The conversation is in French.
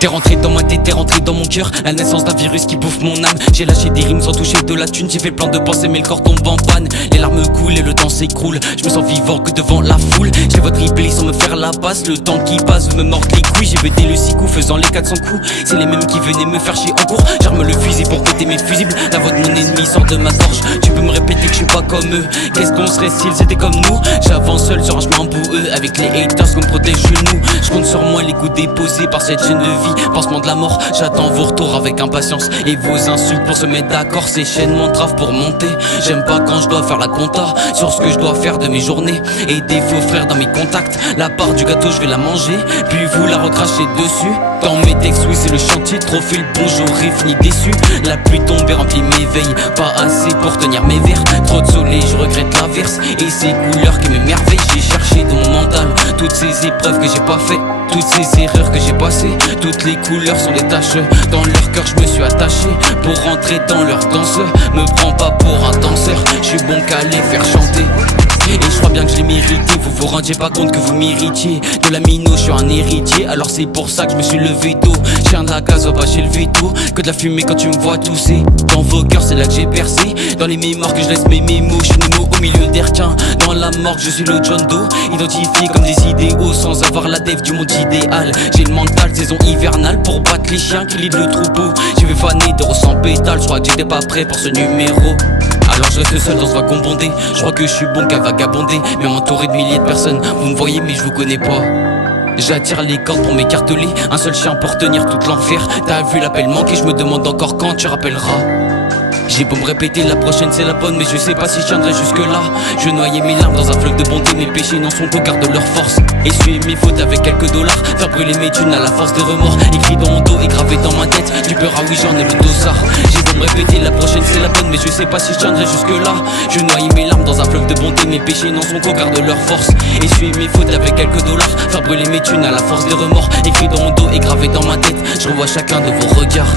T'es rentré dans ma tête, t'es rentré dans mon cœur. La naissance d'un virus qui bouffe mon âme. J'ai lâché des rimes sans toucher de la thune. J'ai fait plein de pensées mais le corps tombe en panne. Les larmes coulent et le temps s'écroule. Je me sens vivant que devant la foule. J'ai votre replay sans me faire la passe. Le temps qui passe veut me mordre les couilles. J'ai pété le 6 coups faisant les 400 coups. C'est les mêmes qui venaient me faire chier en cours. J'arme le fusil pour péter mes fusibles. La voix de mon ennemi sort de ma gorge. Tu peux me répéter que je suis pas comme eux. Qu'est-ce qu'on serait s'ils étaient comme nous? J'avance seul sur un chemin boueux. Avec les haters qu'on protège nous. Je compte sur moi les coups déposés par cette chaîne de vie. Pansement de la mort, j'attends vos retours avec impatience. Et vos insultes pour se mettre d'accord. Ces chaînes m'entravent pour monter. J'aime pas quand je dois faire la compta sur ce que je dois faire de mes journées. Et des faux frères dans mes contacts. La part du gâteau je vais la manger, puis vous la recrachez dessus. Dans mes textes oui c'est le chantier. Trop fait le bonjour et fini déçu. La pluie tombe et remplit mes veilles. Pas assez pour tenir mes vers. Trop de soleil je regrette l'inverse. Et ces couleurs qui m'émerveillent. J'ai cherché dans mon mental toutes ces épreuves que j'ai pas fait. Toutes ces erreurs que j'ai passées. Toutes les couleurs sont des taches. Dans leur cœur je me suis attaché pour rentrer dans leur danse. Me prends pas pour un danseur. Je suis bon qu'à les faire chanter. Et je crois bien que je l'ai mérité. Vous vous rendiez pas compte que vous méritiez de la mino, je suis un héritier. Alors c'est pour ça que je me suis levé tôt. Chien de la case, va pas chez le veto. Que de la fumée quand tu me vois tousser. Dans vos cœurs c'est là que j'ai percé. Dans les mémoires que je laisse mes mémos. Je suis Nemo au milieu des requins. Dans la morgue je suis le John Doe. Identifié comme des idéaux sans avoir la dev du monde idéal. J'ai le mental saison hivernale pour battre les chiens qui lident le troupeau. J'ai vu faner de ressent pétale. Je crois que j'étais pas prêt pour ce numéro. Alors je reste seul dans ce wagon bondé. Je crois que je suis bon qu'à vagabonder. Mais entouré de milliers de personnes. Vous me voyez mais je vous connais pas. J'attire les cordes pour m'écarteler. Un seul chien pour tenir toute l'enfer. T'as vu l'appel manqué, je me demande encore quand tu rappelleras. J'ai beau me répéter, la prochaine c'est la bonne. Mais je sais pas si je tiendrai jusque là. Je noyais mes larmes dans un fleuve de bonté. Mes péchés n'en sont qu'au quart de leur force. Essuyer mes fautes avec quelques dollars. Faire brûler mes thunes à la force de remords. Écrit dans mon dos et gravé dans ma tête. Du peur, ah oui j'en ai le dossard. J'ai beau me répéter, la prochaine c'est la bonne. Mais je sais pas si je tiendrai jusque là. Je noyais mes larmes dans un fleuve de bonté. Mes péchés n'en sont qu'au quart de leur force. Essuyer mes fautes avec quelques dollars. Faire brûler mes thunes à la force des remords. Écrit dans mon dos et gravé dans ma tête. Je revois chacun de vos regards.